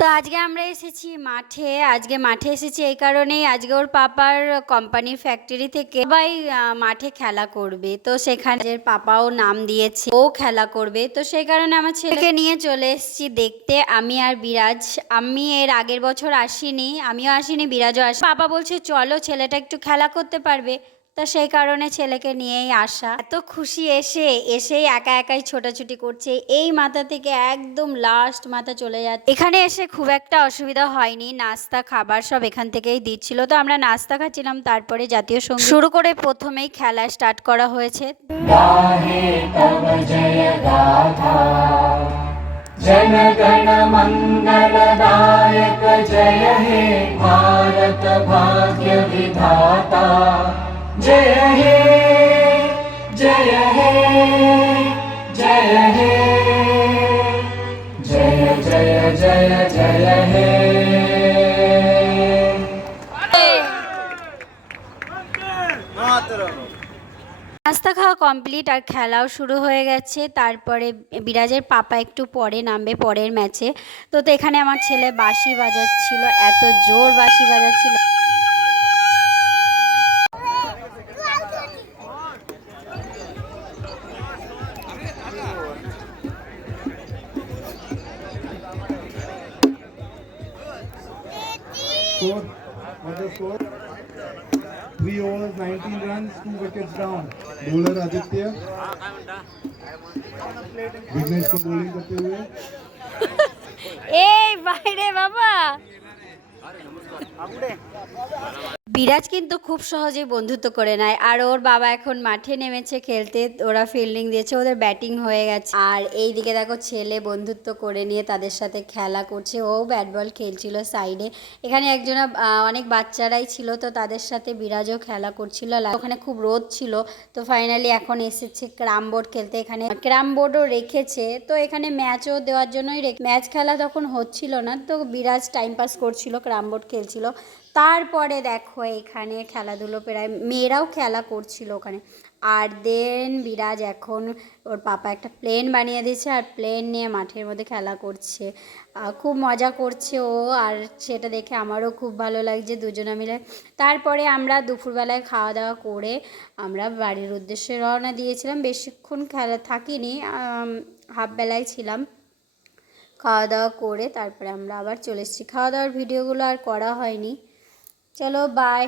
তো আজকে আমরা এসেছি মাঠে। আজকে মাঠে এসেছি এই কারণেই, আজকে ওর পাপার কোম্পানির ফ্যাক্টরি থেকে সবাই মাঠে খেলা করবে। তো সেখানে ওর পাপাও নাম দিয়েছে ও খেলা করবে। তো সেই কারণে আমার ছেলেকে নিয়ে চলে এসেছি দেখতে, আমি আর বিরাজ। আমি এর আগের বছর আসিনি, আমিও আসিনি, বিরাজও আসি। পাপা বলছে চলো, ছেলেটা একটু খেলা করতে পারবে। তো সেই কারণে ছেলেকে নিয়েই আসা। এত খুশি এসেই একা একাই ছোটাছুটি করছে, এই মাথা থেকে একদম লাস্ট মাথা চলে যাচ্ছে। এখানে এসে খুব একটা অসুবিধা হয়নি, নাস্তা খাবার সব এখান থেকেই দিচ্ছিল। তো আমরা নাস্তা খাচ্ছিলাম, তারপরে জাতীয় সঙ্গীত শুরু করে প্রথমেই খেলা স্টার্ট করা হয়েছে। जन गण मंगलदायक जय हे भारत भाग्य विधाता जय हे जय हे जय हे जय जय जय जय हे। নাস্তা খাওয়া কমপ্লিট আর খেলাও শুরু হয়ে গেছে। তারপরে বিরাজের পাপা একটু পরে নামবে পরের ম্যাচে। তো এখানে আমার ছেলে বাঁশি বাজাচ্ছিল, এত জোর বাঁশি বাজাচ্ছিল। Score 3 overs 19 runs 2 wickets down। bowler Aditya Vighnesh को bowling करते हुए এই বাইরে বাবা। বিরাজ কিন্তু খুব সহজেই বন্ধুত্ব করে নেয়, আর ওর বাবা এখন মাঠে নেমেছে খেলতে। ওরা ফিল্ডিং দিয়েছে, ওদের ব্যাটিং হয়ে গেছে। আর এই দিকে দেখো ছেলে বন্ধুত্ব করে নিয়ে তাদের সাথে খেলা করছে, ও ব্যাট বল খেলছিল সাইডে। এখানে একজনা অনেক বাচ্চারাই ছিল, তো তাদের সাথে বিরাজও খেলা করছিল। ওখানে খুব রোদ ছিল, তো ফাইনালি এখন এসেছে ক্যারাম বোর্ড খেলতে। এখানে ক্যারাম বোর্ডও রেখেছে, তো এখানে ম্যাচও দেওয়ার জন্যই ম্যাচ খেলা তখন হচ্ছিল না, তো বিরাজ টাইম পাস করছিল, ক্যারাম বোর্ড খেলছিল। তারপরে দেখো এখানে খেলাধুলো প্রায় মেয়েরাও খেলা করছিল ওখানে। আর দেন বিরাজ এখন ওর পাপা একটা প্লেন বানিয়ে দিয়েছে, আর প্লেন নিয়ে মাঠের মধ্যে খেলা করছে, খুব মজা করছে ও। আর সেটা দেখে আমারও খুব ভালো লাগছে, দুজনে মিলে। তারপরে আমরা দুপুরবেলায় খাওয়া দাওয়া করে আমরা বাড়ির উদ্দেশ্যে রওনা দিয়েছিলাম। বেশিক্ষণ খেলা থাকিনি, হাফবেলায় ছিলাম। খাওয়া দাওয়া করে তারপরে আমরা আবার চলে এসেছি। খাওয়া দাওয়ার ভিডিওগুলো আর করা হয়নি। চলো বাই।